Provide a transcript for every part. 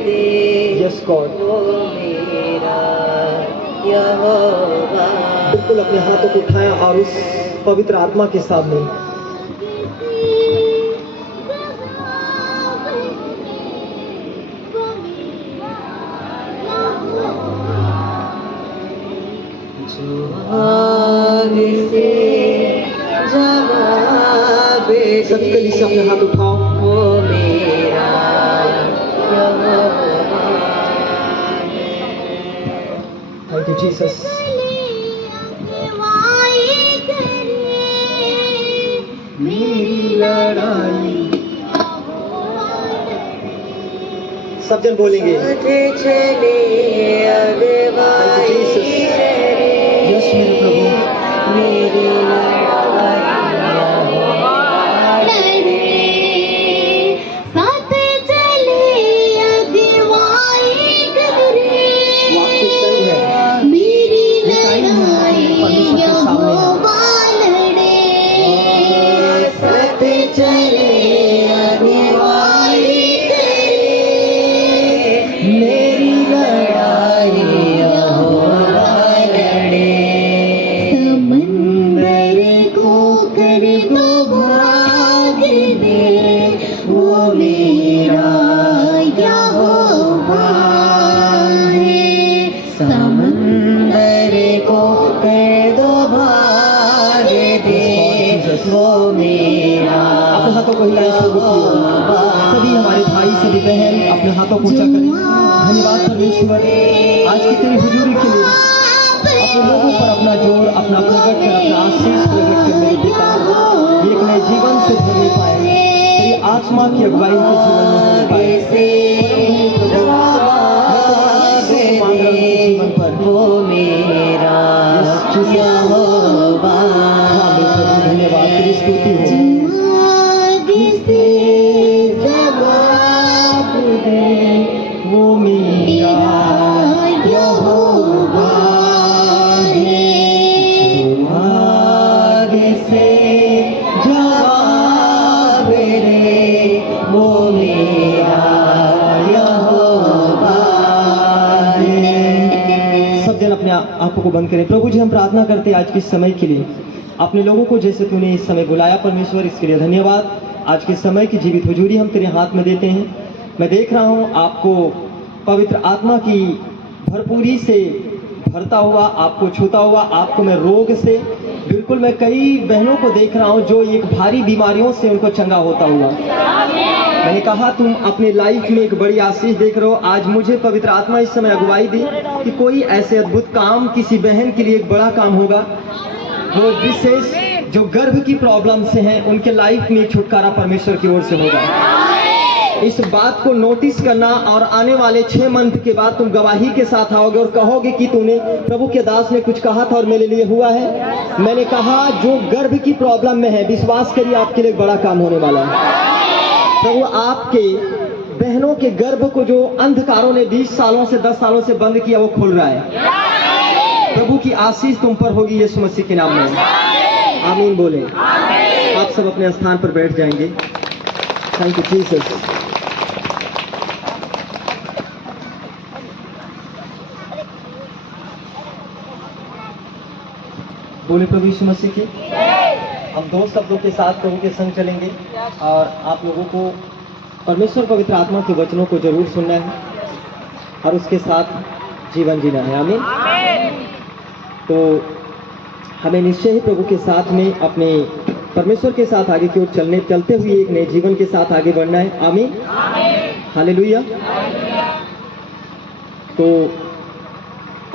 दे yes God. वो मेरा यहोवा। बिल्कुल अपने हाथों को उठाएं और उस पवित्र आत्मा के सामने आगे से जवाब सभी कलीसिया अपने हाथ उठाओ। वो मेरा यहोवा। Thank you Jesus. मेरी लड़ाई सब जन बोलेंगे। चले अगवाई यस मेरे प्रभु। मेरी वाक्य सही है। ये टाइम है परमेश्वर के सामने है। सत चले अगवाई मेरी लड़ाई यहोवा लड़े। समंदर को कर दो भाग दे वो मेरा यहोवा है। समंदर को कर दो भाग दे वो मेरा अपने हाथों को हिलाएं शुरू किया। सभी हमारे भाई सभी बहन अपने हाथों को ऊंचा करें। धन्यवाद परमेश्वर आज की तेरी हुजूरी के लिए। अपने लोगों पर अपना जोर अपना प्रकट कर अपना आशीष प्रकट कर मेरे पिता ये एक नए जीवन से भरने पाए तेरी आत्मा की अगुवाई के जीवन में होने पाए। मांग रहा हूं उनके जीवन पर वो मेरा यहोवा। धन्यवाद तेरी स्तुति हो। जवाब दे वो मेरा यहोवा है। आगे से जवाब दे वो मेरा यहोवा है। सब जन अपने आंखों को बंद करें। प्रभु जी हम प्रार्थना करते हैं आज के समय के लिए। अपने लोगों को जैसे तूने इस समय बुलाया परमेश्वर इसके लिए धन्यवाद। आज के समय की जीवित हुजूरी हम तेरे हाथ में देते हैं। मैं देख रहा हूँ आपको पवित्र आत्मा की भरपूरी से भरता हुआ, आपको छूता हुआ, आपको मैं रोग से बिल्कुल मैं कई बहनों को देख रहा हूँ जो एक भारी बीमारियों से उनको चंगा होता हुआ। मैंने कहा तुम अपने लाइफ में एक बड़ी आशीष देख रहे हो। आज मुझे पवित्र आत्मा इस समय अगुवाई दी कि कोई ऐसे अद्भुत काम किसी बहन के लिए एक बड़ा काम होगा। वो विशेष जो गर्भ की प्रॉब्लम से हैं उनके लाइफ में छुटकारा परमेश्वर की ओर से होगा। इस बात को नोटिस करना और आने वाले 6 मंथ के बाद तुम गवाही के साथ आओगे और कहोगे कि तूने प्रभु के दास ने कुछ कहा था और मेरे लिए हुआ है। मैंने कहा जो गर्भ की प्रॉब्लम में है विश्वास करिए आपके लिए एक बड़ा काम होने वाला है। प्रभु आपके बहनों के गर्भ को जो अंधकारों ने 20 सालों से 10 सालों से बंद किया वो खुल रहा है। प्रभु की आशीष तुम पर होगी यीशु मसीह के नाम में। आमीन बोले। आप सब अपने स्थान पर बैठ जाएंगे। Thank you Jesus. बोले प्रभु यीशु मसीह की। हम 2 शब्दों के साथ प्रभु के संग चलेंगे और आप लोगों को परमेश्वर पवित्र आत्मा के वचनों को जरूर सुनना है और उसके साथ जीवन जीना है। आमीन। तो हमें निश्चय ही प्रभु के साथ में अपने परमेश्वर के साथ आगे की ओर चलते हुए एक नए जीवन के साथ आगे बढ़ना है। आमीन। हालेलुया। तो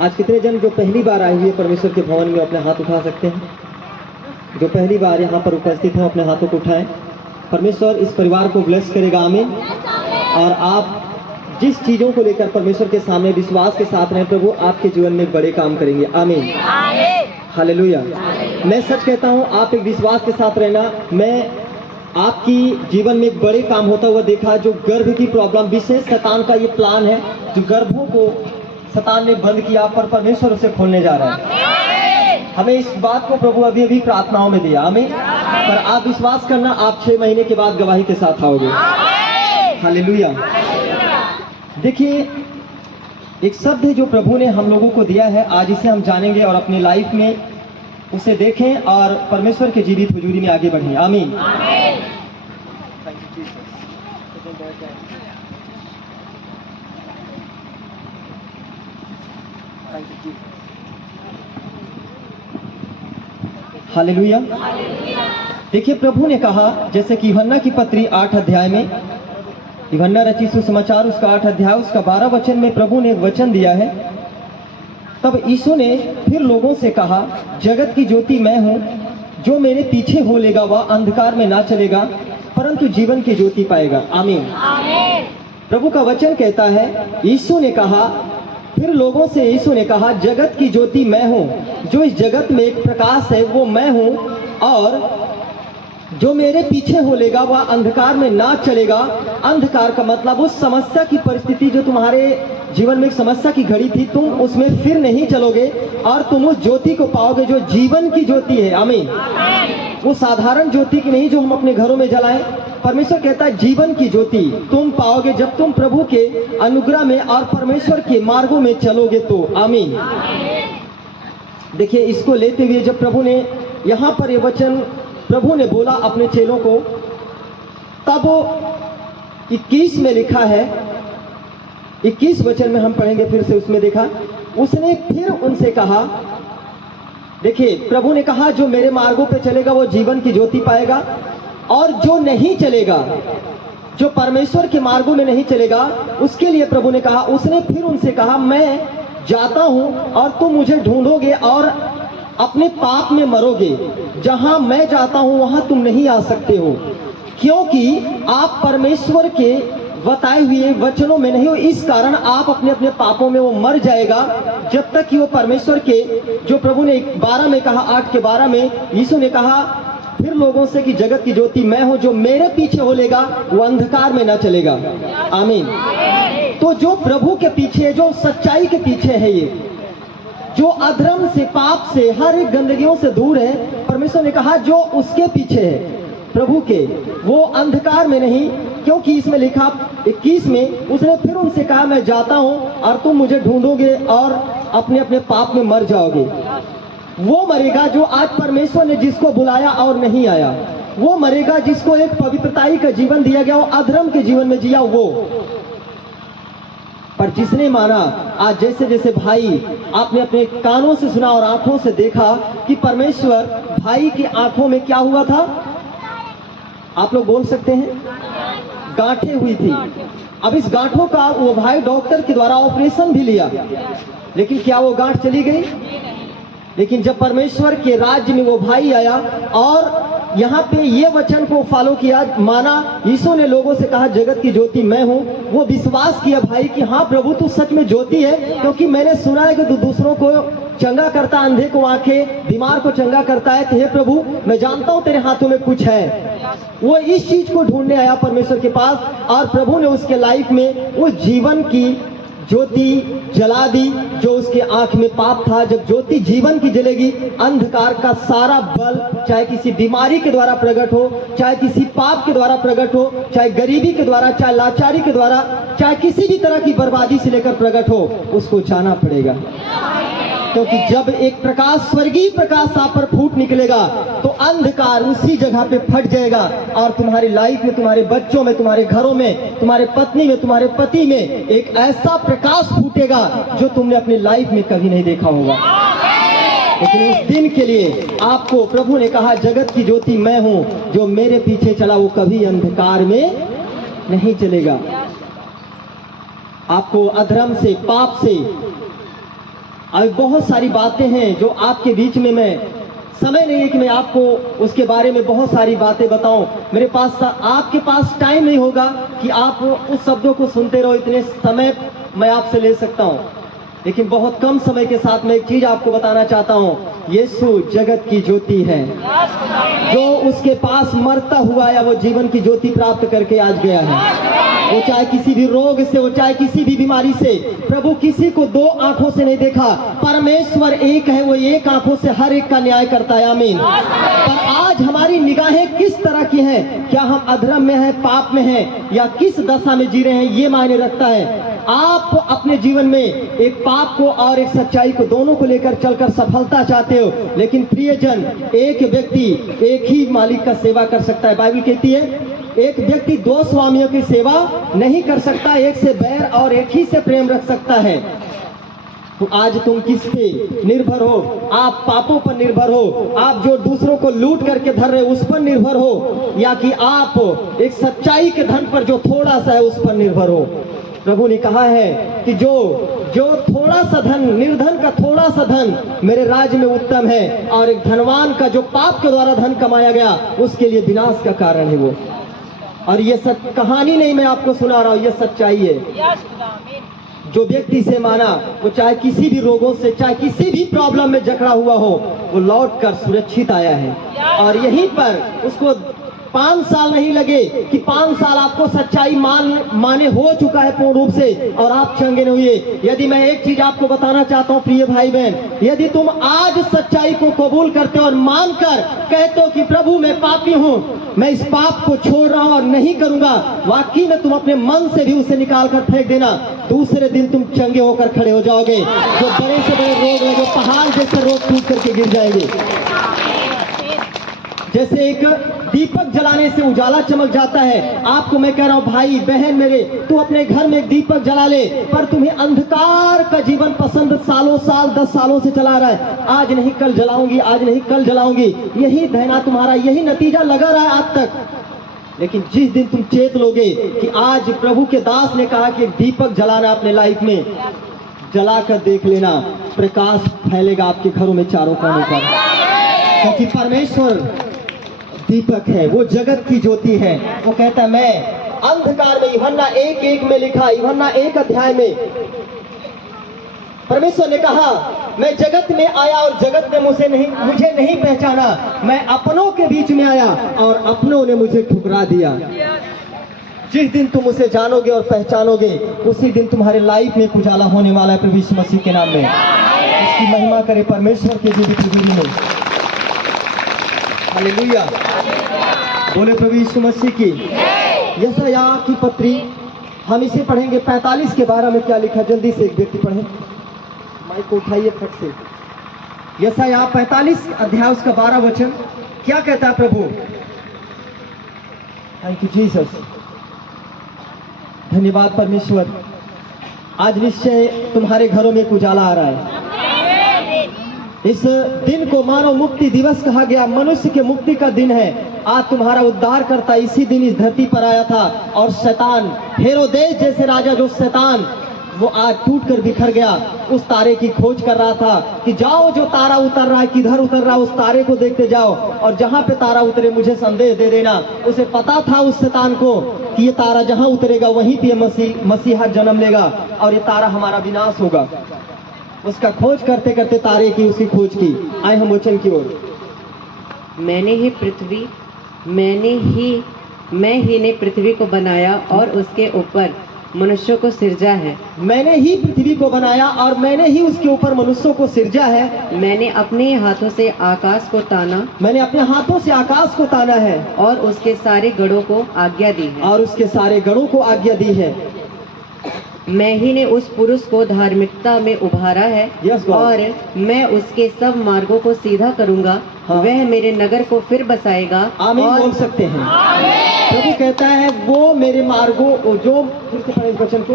आज कितने जन जो पहली बार आए हुए परमेश्वर के भवन में अपने हाथ उठा सकते हैं? जो पहली बार यहाँ पर उपस्थित हैं अपने हाथों को उठाएं। परमेश्वर इस परिवार को ब्लेस करेगा। आमीन। और आप जिस चीजों को लेकर परमेश्वर के सामने विश्वास के साथ रहें प्रभु आपके जीवन में बड़े काम करेंगे। आमीन। हालेलुया। मैं सच कहता हूँ आप एक विश्वास के साथ रहना। मैं आपकी जीवन में एक बड़े काम होता हुआ देखा। जो गर्भ की प्रॉब्लम विशेष शैतान का ये प्लान है जो गर्भों को शैतान ने बंद किया पर परमेश्वर उसे खोलने जा रहा है। हमें इस बात को प्रभु अभी अभी प्रार्थनाओं में दिया। आमीन। पर आप विश्वास करना आप 6 महीने के बाद गवाही के साथ आओगे। हालेलुया। देखिए, एक शब्द है जो प्रभु ने हम लोगों को दिया है, आज इसे हम जानेंगे और अपने लाइफ में उसे देखें और परमेश्वर के जीवित हुजूरी में आगे बढ़ें। आमीन। हालेलुया। देखिए, प्रभु ने कहा, जैसे कि यूहन्ना की पत्री 8 अध्याय में, यूहन्ना रचित सुसमाचार उसका 8 अध्याय उसका 12 वचन में प्रभु ने एक वचन दिया है। तब यीशु ने फिर लोगों से कहा, जगत की ज्योति मैं हूँ, जो मेरे पीछे हो लेगा वह अंधकार में ना चलेगा परंतु जीवन की ज्योति पाएगा। आमीन। प्रभु का वचन कहता है, यीशु ने कहा, फिर लोगों से यीशु ने कहा, जगत की ज्योति मैं हूँ, जो इस जगत में एक प्रकाश है वो मैं हूँ, और जो मेरे पीछे हो लेगा वह अंधकार में ना चलेगा। अंधकार का मतलब उस समस्या की परिस्थिति जो तुम्हारे जीवन में एक समस्या की घड़ी थी, तुम उसमें फिर नहीं चलोगे और तुम उस ज्योति को पाओगे जो जीवन की ज्योति है। आमीन। वो साधारण ज्योति की नहीं जो हम अपने घरों में जलाएं। परमेश्वर कहता है जीवन की ज्योति तुम पाओगे जब तुम प्रभु के अनुग्रह में और परमेश्वर के मार्गों में चलोगे तो। आमीन। देखिए, इसको लेते हुए जब प्रभु ने यहाँ पर ये वचन प्रभु ने बोला अपने चेलों को, तब 21 में लिखा है, 21 वचन में हम पढ़ेंगे फिर से, उसमें देखा, उसने फिर उनसे कहा, देखिए प्रभु ने कहा जो मेरे मार्गों पे चलेगा वो जीवन की ज्योति पाएगा, और जो नहीं चलेगा, जो परमेश्वर के मार्गों में नहीं चलेगा, उसके लिए प्रभु ने कहा, उसने फिर उनसे कहा, मैं जाता हूं और तुम मुझे ढूंढोगे और अपने पाप में मरोगे। जहां मैं जाता हूं वहां तुम नहीं आ सकते हो, क्योंकि आप परमेश्वर के बताए हुए वचनों में नहीं हो, इस कारण आप अपने अपने पापों में वो मर जाएगा जब तक कि वो परमेश्वर के, जो प्रभु ने 12 में कहा, 8 के 12 में यीशु ने कहा फिर लोगों से कि जगत की ज्योति मैं हूं, जो मेरे पीछे हो लेगा वो अंधकार में ना चलेगा। आमीन। तो जो प्रभु के पीछे, जो सच्चाई के पीछे है, ये जो अधर्म से, पाप से, हर एक गंदगियों से दूर है, परमेश्वर ने कहा जो उसके पीछे है प्रभु के, वो अंधकार में नहीं, क्योंकि इसमें लिखा 21 में, उसने फिर उनसे कहा, मैं जाता हूं और तुम मुझे ढूंढोगे और अपने अपने पाप में मर जाओगे। वो मरेगा जो आज परमेश्वर ने जिसको बुलाया और नहीं आया, वो मरेगा जिसको एक पवित्रताई का जीवन दिया गया, वो अधर्म के जीवन में जिया वो। पर जिसने माना, आज जैसे जैसे भाई आपने अपने कानों से सुना और आंखों से देखा कि परमेश्वर, भाई की आंखों में क्या हुआ था, आप लोग बोल सकते हैं, गांठें हुई थी। अब इस गांठों का वो भाई डॉक्टर के द्वारा ऑपरेशन भी लिया, लेकिन क्या वो गांठ चली गई? लेकिन जब परमेश्वर के राज्य में वो भाई आया और यहाँ पे ये वचन को फॉलो किया, माना, यीशु ने लोगों से कहा जगत की ज्योति मैं हूँ, वो विश्वास किया भाई कि हाँ प्रभु तू सच में ज्योति है, क्योंकि मैंने सुना है कि तू दूसरों को चंगा करता, अंधे को आंखें, बीमार को चंगा करता है, तो हे प्रभु मैं जानता हूँ तेरे हाथों में कुछ है। वो इस चीज को ढूंढने आया परमेश्वर के पास, और प्रभु ने उसके लाइफ में वो जीवन की ज्योति जला दी जो उसके आंख में पाप था। जब ज्योति जीवन की जलेगी, अंधकार का सारा बल, चाहे किसी बीमारी के द्वारा प्रकट हो, चाहे किसी पाप के द्वारा प्रकट हो, चाहे गरीबी के द्वारा, चाहे लाचारी के द्वारा, चाहे किसी भी तरह की बर्बादी से लेकर प्रकट हो, उसको जाना पड़ेगा। क्योंकि जब एक प्रकाश, स्वर्गीय प्रकाश आप पर फूट निकलेगा, तो अंधकार उसी जगह पे फट जाएगा, और तुम्हारी लाइफ में, तुम्हारे बच्चों में, तुम्हारे घरों में, तुम्हारे पत्नी में, तुम्हारे पति में एक ऐसा प्रकाश फूटेगा जो तुमने अपनी लाइफ में कभी नहीं देखा होगा। लेकिन उस दिन के लिए आपको प्रभु ने कहा, जगत की ज्योति मैं हूं, जो मेरे पीछे चला वो कभी अंधकार में नहीं चलेगा। आपको अधर्म से, पाप से, अब बहुत सारी बातें हैं जो आपके बीच में, मैं समय नहीं है कि मैं आपको उसके बारे में बहुत सारी बातें बताऊं। मेरे पास, आपके पास टाइम नहीं होगा कि आप उस शब्दों को सुनते रहो, इतने समय मैं आपसे ले सकता हूं। लेकिन बहुत कम समय के साथ मैं एक चीज आपको बताना चाहता हूं, यीशु जगत की ज्योति है। जो उसके पास मरता हुआ या वो जीवन की ज्योति प्राप्त करके आज गया है। वो चाहे किसी भी रोग से, वो चाहे किसी भी बीमारी से, प्रभु किसी को दो आंखों से नहीं देखा, परमेश्वर एक है, वो एक आंखों से हर एक का न्याय करता है। आमीन। पर आज हमारी निगाहें किस तरह की हैं? क्या हम अधर्म में हैं, पाप में हैं, या किस दशा में जी रहे हैं, ये मायने रखता है। आप अपने जीवन में एक पाप को और एक सच्चाई को दोनों को लेकर चलकर सफलता चाहते हो, लेकिन प्रियजन, एक व्यक्ति एक ही मालिक का सेवा कर सकता है। बाइबल कहती है एक व्यक्ति दो स्वामियों की सेवा नहीं कर सकता, एक से बैर और एक ही से प्रेम रख सकता है। तो आज तुम किस पे निर्भर हो? आप पापों पर निर्भर हो, आप जो दूसरों को लूट करके धर रहे हो उस पर निर्भर हो, या कि आप एक सच्चाई के धन पर जो थोड़ा सा है उस पर निर्भर हो? प्रभु ने कहा है कि जो थोड़ा सा धन, निर्धन का थोड़ा सा धन मेरे राज्य में उत्तम है, और एक धनवान का जो पाप के द्वारा धन कमाया गया उसके लिए विनाश का कारण है वो। और ये कहानी नहीं मैं आपको सुना रहा हूँ, ये सच्चाई है। जो व्यक्ति से माना, वो चाहे किसी भी रोगों से, चाहे किसी भी प्रॉब्लम में जकड़ा हुआ हो, वो लौट कर सुरक्षित आया है। और यहीं पर उसको 5 साल नहीं लगे कि 5 साल आपको सच्चाई माने हो चुका है पूर्ण रूप से, और आप चंगे नहीं हुए। यदि मैं एक चीज आपको बताना चाहता हूँ प्रिय भाई बहन, यदि तुम आज सच्चाई को कबूल करते हो और मानकर कहते हो कि प्रभु मैं पापी हूँ, मैं इस पाप को छोड़ रहा हूँ और नहीं करूंगा, वाकई में तुम अपने मन से भी उसे निकाल कर फेंक देना, दूसरे दिन तुम चंगे होकर खड़े हो जाओगे। जो बड़े से बड़े रोग है, जो पहाड़ जैसे रोग टूट करके गिर जाएंगे। जैसे एक दीपक जलाने से उजाला चमक जाता है, आपको मैं कह रहा हूं भाई बहन मेरे, तू अपने घर में एक दीपक जला ले, पर तुम्हें अंधकार का जीवन पसंद सालों साल 10 सालों से चला रहा है, आज नहीं कल जलाऊंगी, आज नहीं कल जलाऊंगी, यही धैना तुम्हारा, यही नतीजा लगा रहा है आज तक। लेकिन जिस दिन तुम चेत लोगे कि आज प्रभु के दास ने कहा कि एक दीपक जलाना अपने लाइफ में, जलाकर देख लेना, प्रकाश फैलेगा आपके घरों में चारों कोनों पर, क्योंकि परमेश्वर दीपक है, वो जगत की ज्योति है। वो कहता है मैं अंधकार में, यूहन्ना 1:1 में लिखा, यूहन्ना 1 अध्याय में परमेश्वर ने कहा मैं जगत में आया और जगत ने मुझे नहीं पहचाना, मैं अपनों के बीच में आया और अपनों ने मुझे ठुकरा दिया। जिस दिन तुम उसे जानोगे और पहचानोगे, उसी दिन तुम्हारे लाइफ में उजाला होने वाला है प्रभु यीशु मसीह के नाम में। इसकी महिमा करे परमेश्वर के जीवित हजूरी में। हालेलुया, बोले प्रभु यीशु मसीह की। यशायाह की पत्री हम इसे पढ़ेंगे 45 के 12 में क्या लिखा, जल्दी से एक व्यक्ति पढ़े, माइक को उठाइए फट से। यशायाह 45 अध्याय उसका 12 वचन क्या कहता है प्रभु? थैंक यू जीसस, धन्यवाद परमेश्वर। आज निश्चय तुम्हारे घरों में एक उजाला आ रहा है। इस दिन को मानव मुक्ति दिवस कहा गया, मनुष्य के मुक्ति का दिन है। आज तुम्हारा उद्धार करता इसी दिन इस धरती पर आया था, और शैतान, हेरोदेस जैसे राजा, जो शैतान, वो आज टूट कर बिखर गया, उस तारे की खोज कर रहा था कि जाओ जो तारा उतर रहा है, किधर उतर रहा है, उस तारे को देखते जाओ, और जहां पे तारा उतरे मुझे संदेश दे देना। उसे पता था उस शैतान को कि ये तारा जहां उतरेगा वहीं पे मसीहा जन्म लेगा और ये तारा हमारा विनाश होगा। उसका खोज करते करते तारे की उसकी खोज की। आए हम वचन की ओर। मैं ही ने पृथ्वी को बनाया और उसके ऊपर मनुष्यों को सिरजा है। मैंने ही पृथ्वी को बनाया और मैंने ही उसके ऊपर मनुष्यों को सिरजा है। मैंने अपने हाथों से आकाश को ताना, मैंने अपने हाथों से आकाश को ताना है, और उसके सारे गणों को आज्ञा दी है। और उसके सारे गणों को आज्ञा दी है। मैं ही ने उस पुरुष को धार्मिकता में उभारा है, Yes, God. और मैं उसके सब मार्गों को सीधा करूंगा। हाँ। वह मेरे नगर को फिर बसाएगा। आमीन और बोल सकते हैं। प्रभु कहता है वो मेरे मार्गों, जो फिर से पढ़ें इस वचन को,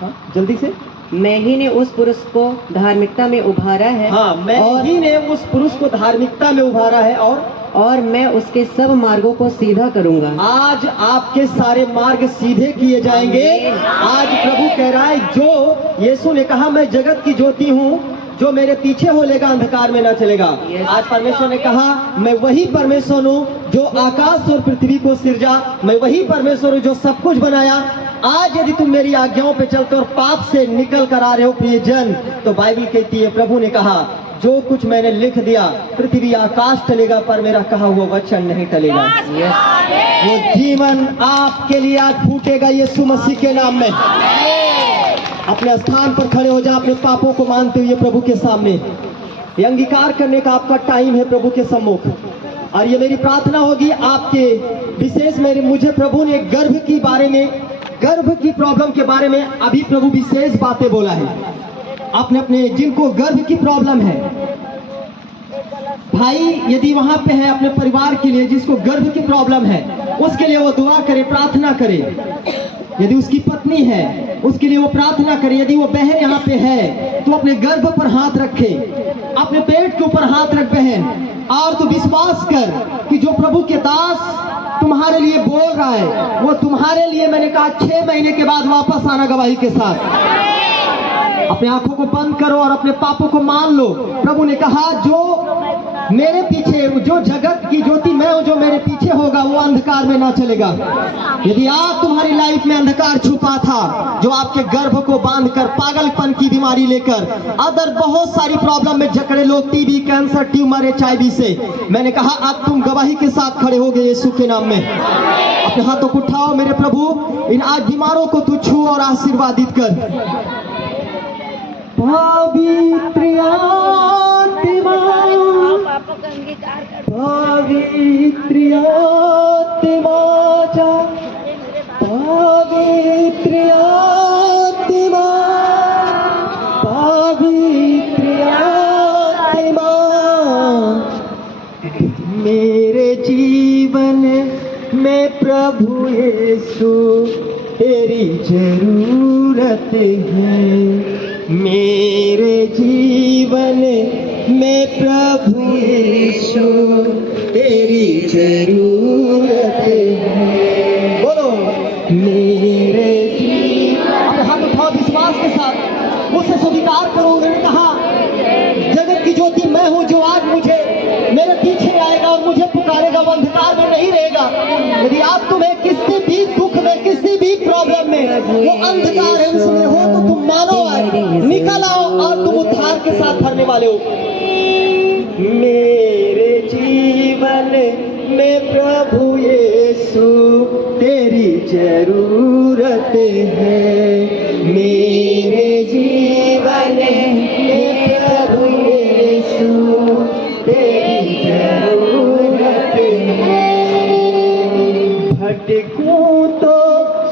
हाँ, जल्दी से। मैं ही ने उस पुरुष को धार्मिकता में उभारा है। हाँ, मैं ही ने उस पुरुष को धार्मिकता में उभारा है, और मैं उसके सब मार्गों को सीधा करूंगा। आज आपके सारे मार्ग सीधे किए जाएंगे। आज प्रभु कह रहा है, जो यीशु ने कहा मैं जगत की ज्योति हूँ, जो मेरे पीछे हो लेगा अंधकार में न चलेगा। आज परमेश्वर ने कहा मैं वही परमेश्वर हूँ जो आकाश और पृथ्वी को सिरजा, मैं वही परमेश्वर हूँ जो सब कुछ बनाया। आज यदि तुम मेरी आज्ञाओं पे चलते और पाप से निकल कर आ रहे हो प्रियजन, तो बाइबल कहती है, प्रभु ने कहा जो कुछ मैंने लिख दिया, पृथ्वी आकाश टलेगा पर मेरा कहा हुआ वचन नहीं टलेगा। वो जीवन आपके लिए आज फूटेगा यीशु मसीह के नाम में। अपने स्थान पर खड़े हो जाए, अपने पापों को मानते हुए प्रभु के सामने। ये अंगीकार करने का आपका टाइम है प्रभु के सम्मुख। और ये मेरी प्रार्थना होगी आपके विशेष, मुझे प्रभु ने गर्भ के बारे में गर्भ की प्रॉब्लम के बारे में अभी प्रभु विशेष बातें बोला है। आपने अपने जिनको गर्भ की प्रॉब्लम है, भाई यदि वहां पे है अपने परिवार के लिए जिसको गर्भ की प्रॉब्लम है, उसके लिए वो दुआ करे, प्रार्थना करे। यदि उसकी पत्नी है उसके लिए वो प्रार्थना करे। यदि वो बहन यहाँ पे है तो अपने गर्भ पर हाथ रखे, अपने पेट के ऊपर हाथ रख बहन, और तो विश्वास कर कि जो प्रभु के दास तुम्हारे लिए बोल रहा है वो तुम्हारे लिए, मैंने कहा 6 महीने के बाद वापस आना गवाही के साथ। अपने आंखों को बंद करो और अपने पापों को मान लो। प्रभु ने कहा जो मेरे पीछे, जो जगत की ज्योति मैं हूं, जो मेरे पीछे होगा वो अंधकार में ना चलेगा। यदि आप तुम्हारी लाइफ में अंधकार छुपा था जो आपके गर्भ को बांधकर पागलपन की बीमारी लेकर अदर बहुत सारी प्रॉब्लम में जकड़े लोग, टीबी, कैंसर, ट्यूमर, HIV से, मैंने कहा अब तुम गवाही के साथ खड़े हो गए यीशु के नाम में। अपने हाथों को उठाओ। मेरे प्रभु इन आज बीमारों को तू छू और आशीर्वादित कर। पवित्र आत्मा, पवित्र आत्मा जा, पवित्र आत्मा, पवित्र आत्मा मेरे जीवन में प्रभु यीशु तेरी जरूरत है। मेरे जीवन में प्रभु यीशु तेरी जरूरत है। बोलो मेरे जीवन। अपने हाथ उठाओ विश्वास के साथ, मुझसे स्वीकार करो। उन्होंने कहा जगत की ज्योति मैं हूं, जो आज मुझे मेरे पीछे आएगा और मुझे पुकारेगा वो अंधकार में नहीं रहेगा। यदि आप तुम्हें किसी भी दुख में, किसी भी प्रॉब्लम में वो अंधकार है उसमें हो तो तुम मानो निकल आओ और तुम उद्धार के साथ भरने वाले हो। मेरे जीवन में प्रभु यीशु तेरी जरूरत है। मेरे जीवन में प्रभु यीशु तेरी जरूरत है। भटकूं तो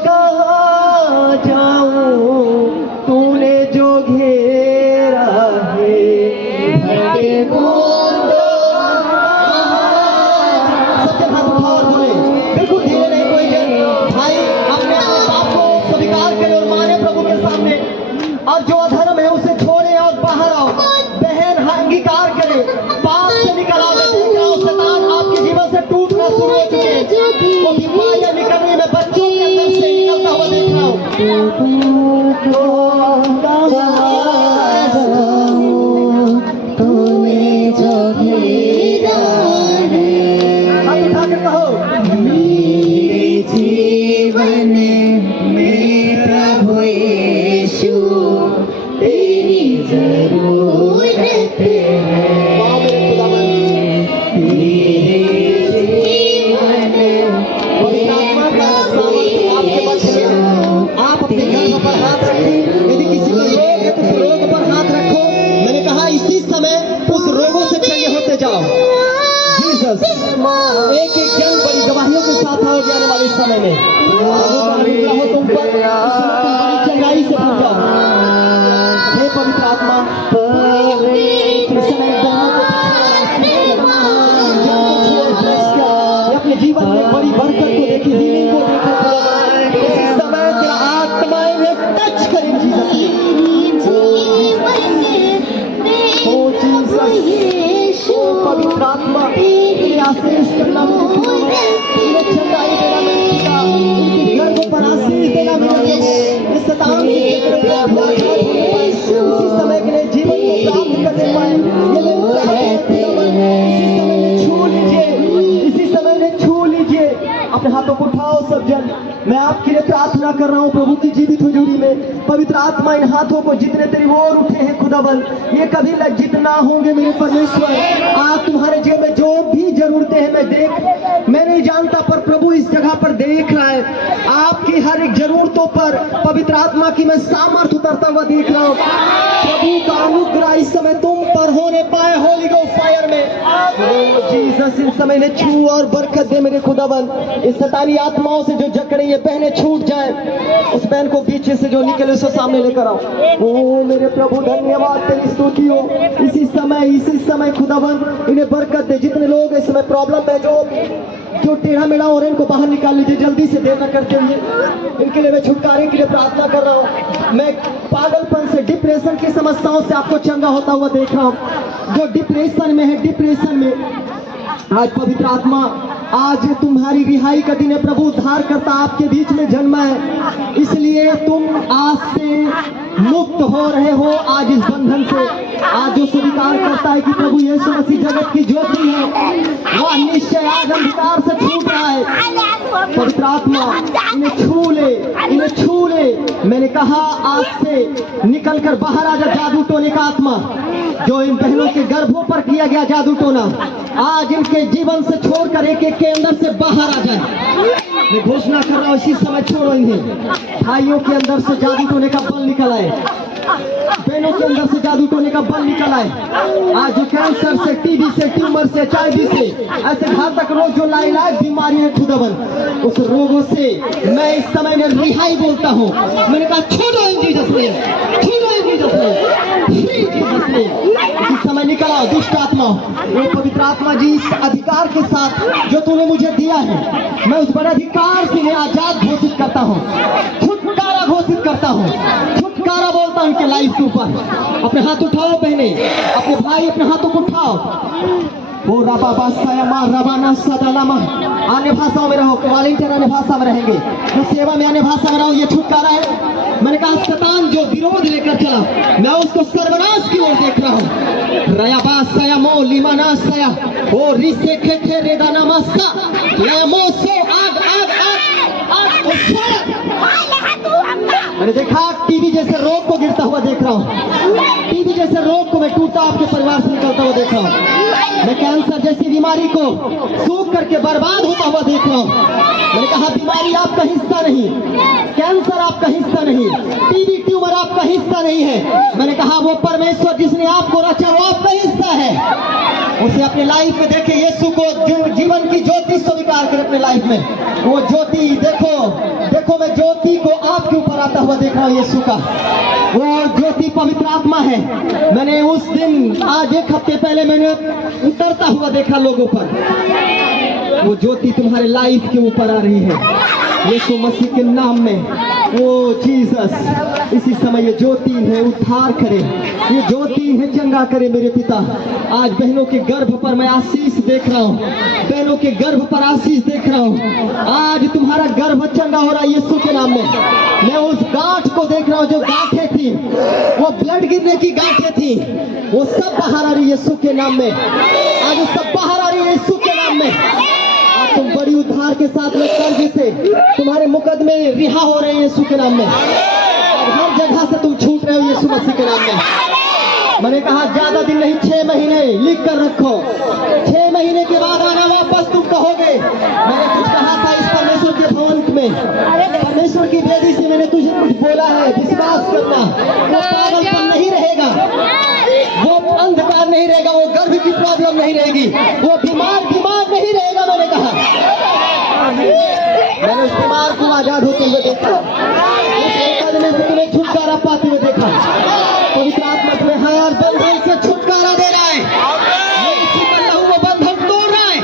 कहाँ जाऊं तूने जो घेरा है। भटकूं तो सबके हाथ उठाओ और बोले, बिल्कुल धीरे नहीं कोई जन। भाई अपने आप को स्वीकार करें और माने प्रभु के सामने, और जो अधर्म है उसे छोड़े और बाहर आओ। बहन अंगीकार करे, पाप से निकल आओ। शैतान आपके जीवन से टूटना शुरू हो चुके हैं। वो बीमारियां निकलने में बच्चों के अंदर से निकलता हुआ देख रहा तूने जो घेरा है। हाथ उठा कर कहो मेरे जीवन में प्रभु यीशु तेरी जरूरत है। वाह मेरे खुदावन, मेरे जीवन पवित्र आत्मा का सामर्थ्य आपके बच्चे में। आप अपने गर्भ पर हाथ रखें। यदि किसी को रोग है तो उस रोग पर हाथ रखो। मैंने कहा इसी समय उस रोगों से चंगे होते जाओ। जीसस एक एक जन बड़ी गवाहियों के साथ आओगे आने वाले समय में। हो तुम पर बड़ी चंगाई से पहुंच जाओ। हे पवित्र आत्मा, इस समय अपने जीवन में बड़ी बरकत को देखे, हीलिंग को देखे। इस समय तेरा आत्मा इन्हें टच करे जीसस। ओ जीसस, ओ पवित्र आत्मा तेरे आशीष करना मेरे पिता, इन्हें चंगाई देना मेरे पिता, इनके गर्भ पर आशीष देना मेरे प्रभु। इस शैतान से इसी समय के लिए जीवन को प्राप्त करने पाए। ये मेरे इसी समय में छू लीजिए, इसी समय में छू लीजिए। अपने हाथों को उठाओ सब जन। मैं आपके लिए प्रार्थना कर रहा हूँ प्रभु की जीवित हुजूरी में। पवित्र आत्मा इन हाथों को जितने तेरी ओर उठे हैं खुदाबंद, ये कभी लज्जित ना होंगे मेरे परमेश्वर। आज तुम्हारे जीवन में जो भी जरूरतें हैं मैं नहीं जानता, पर प्रभु इस इस जगह पर देख रहा है, आपकी हर एक जरूरतों पर पवित्र आत्मा की मैं सामर्थ उतरता हुआ देख रहा हूँ। प्रभु का अनुग्रह इस समय तुम पर होने पाए होली गो फायर में। जीसस इस समय ने छू और बरकत दे मेरे खुदावन। इस शैतानी आत्माओं से जो जकड़े ये बहनें छूट जाए, उस बहन को पीछे से जो निकले उसको सामने लेकर आओ। ओ मेरे प्रभु धन्यवाद तेरी स्तुति हो। इसी समय खुदावन इन्हें बरकत दे। जितने लोग इस समय प्रॉब्लम में जो टेढ़ा मेढ़ा हो रहे हैं, इनको बाहर निकाल लीजिए जल्दी से, देर न करते हुए। इनके लिए मैं छुटकारे के लिए प्रार्थना कर रहा हूँ। मैं पागलपन से, डिप्रेशन की समस्याओं से आपको चंगा होता हुआ देख रहा हूँ। जो डिप्रेशन में है, डिप्रेशन में आज पवित्र आत्मा, आज तुम्हारी रिहाई का दिन है। प्रभु उद्धारकर्ता आपके बीच में जन्मा है, इसलिए तुम आज से मुक्त हो रहे हो। आज इस बंधन से, आज जो स्वीकार करता है कि प्रभु यीशु मसीह जगत की ज्योति है, वह निश्चय आज अंधकार से छूट रहा है। पवित्र आत्मा इन्हें छू ले, इन्हें छू ले। मैंने कहा आज से निकल कर बाहर आ जा जादू टोने का आत्मा, जो इन बहनों के गर्भों पर किया गया जादू टोना, आज इनके जीवन से छोड़कर एक एक के अंदर से बाहर आ जाए। मैं घोषणा कर रहा हूँ, इसी समय छोड़ो इन्हें। भाइयों के अंदर से जादू टोने का बल निकल आए, बहनों के अंदर से जादू टोने का बल निकल आए। आज जो कैंसर से, टीबी से, ट्यूमर से, HIV से, ऐसे घातक रोग जो लाइलाज बीमारी है खुदावन, उस रोगों से मैं इस समय में रिहाई बोलता हूँ। मैंने कहा छोड़ो इन जीसस ने, छोड़ो इन जीसस ने, फ्री जीसस ने। इस समय निकल आओ दुष्ट आत्मा। वो पवित्र आत्मा जी, इस अधिकार के साथ जो तूने मुझे दिया है, मैं उस बड़े अधिकार से मैं आजाद घोषित करता हूँ, छुटकारा घोषित करता हूँ, छुटकारा बोलता हूँ इनके लाइफ के ऊपर। अपने हाथ उठाओ बहने, अपने भाई अपने हाथों को उठाओ। ओ रबा बासाया मा रबाना सदालामा। अन्य भाषाओं में रहो, वॉलंटियर अन्य भाषा में रहेंगे, जो सेवा में अन्य भाषा में रहो। ये छुटकारा है। मैंने कहा शैतान जो विरोध लेकर चला, मैं उसको सर्वनाश की ओर देख रहा हूँ। रया बासाया मो लिमाना साया ओ रिसे खेखे रेदाना मस्सा लेमो सो आग आग आग आग उछाल। मैंने देखा टीबी जैसे रोग को गिरता हुआ देख रहा हूँ। टीबी जैसे रोग को मैं टूटा आपके परिवार से निकलता हुआ देख रहा हूँ। मैं कैंसर जैसी बीमारी को सूख करके बर्बाद होता हुआ देख रहा हूँ। मैंने कहा बीमारी आपका हिस्सा नहीं, कैंसर आपका हिस्सा नहीं, टीबी ट्यूमर आपका हिस्सा नहीं है। मैंने कहा वो परमेश्वर जिसने आपको रचा वो आपका हिस्सा है। उसे अपने लाइफ में देखे, यीशु को जीवन की ज्योति स्वीकार कर अपने लाइफ में। वो ज्योति देखो, देखो मैं ज्योति को आपके ऊपर आता हुआ देख रहा हूँ। यीशु का वो ज्योति पवित्र आत्मा है। मैंने उस दिन, आज 1 हफ्ते पहले मैंने उतरता हुआ देखा लोगों पर। वो ज्योति तुम्हारे लाइफ के ऊपर आ रही है यीशु मसीह के नाम में। ओ जीसस, इसी समय ये ज्योति है उद्धार करे, ये ज्योति है चंगा करे मेरे पिता। आज बहनों के गर्भ पर मैं आशीष देख रहा हूँ, बहनों के गर्भ पर आशीष देख रहा हूँ। आज तुम्हारा गर्भ चंगा हो रहा है यीशु के नाम में। मैं उस गांठ को देख रहा हूँ, जो गांठें थी, वो ब्लड गिरने की गांठें थी, वो सब बाहर आ रही है यीशु के नाम में। आज वो सब बाहर आ रही है यीशु के नाम में। तुम बड़ी उद्धार के साथ में कर्ज से तुम्हारे मुकदमे रिहा हो रहे हैं यीशु के नाम में। और हर जगह से तुम छूट रहे हो यीशु मसीह के नाम में। मैंने कहा ज्यादा दिन नहीं, 6 महीने लिख कर रखो। 6 महीने के बाद आना वापस तुम कहोगे मैंने कुछ कहा था इस परमेश्वर के भवन में, परमेश्वर की वेदी से मैंने तुझे कुछ बोला है। विश्वास करना, वो पागलपन नहीं रहेगा, वो अंधकार नहीं रहेगा, वो गर्भ की प्रॉब्लम नहीं रहेगी, वो बीमार नहीं रहेगा। मैंने कहा, मैंने उस बीमार को आजाद होते हुए देखा, उस मुकदमे से तुम्हें छुटकारा पाते हुए देखा। पवित्र आत्मा तुम्हें हर बंधन से छुटकारा दे रहा है, वो बंधन तोड़ रहा है।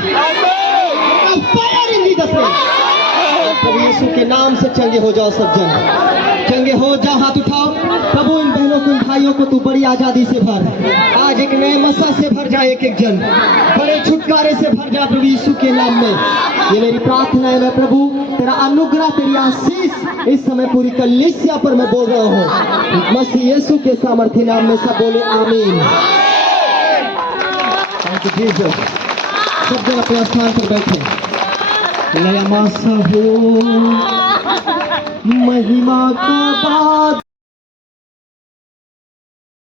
प्रभु यीशु के नाम से चंगे हो जाओ, सब जन चंगे हो जाओ। हाथ उठाओ। प्रभु इन बहनों को, इन भाइयों को तू बड़ी आजादी से भर, आज एक नए मसा से भर जाए, एक एक जन बड़े छुटकारे से भर जा प्रभु यीशु के नाम में। ये मेरी प्रार्थना है। मैं प्रभु तेरा अनुग्रह, तेरी आशीष इस समय पूरी कलीसिया पर मैं बोल रहा हूँ, मसीह यीशु के सामर्थ्य नाम में। सब बोले आमीन। Thank you Jesus. सब जन अपने स्थान पर बैठे। लया मासा हो महिमा का बाद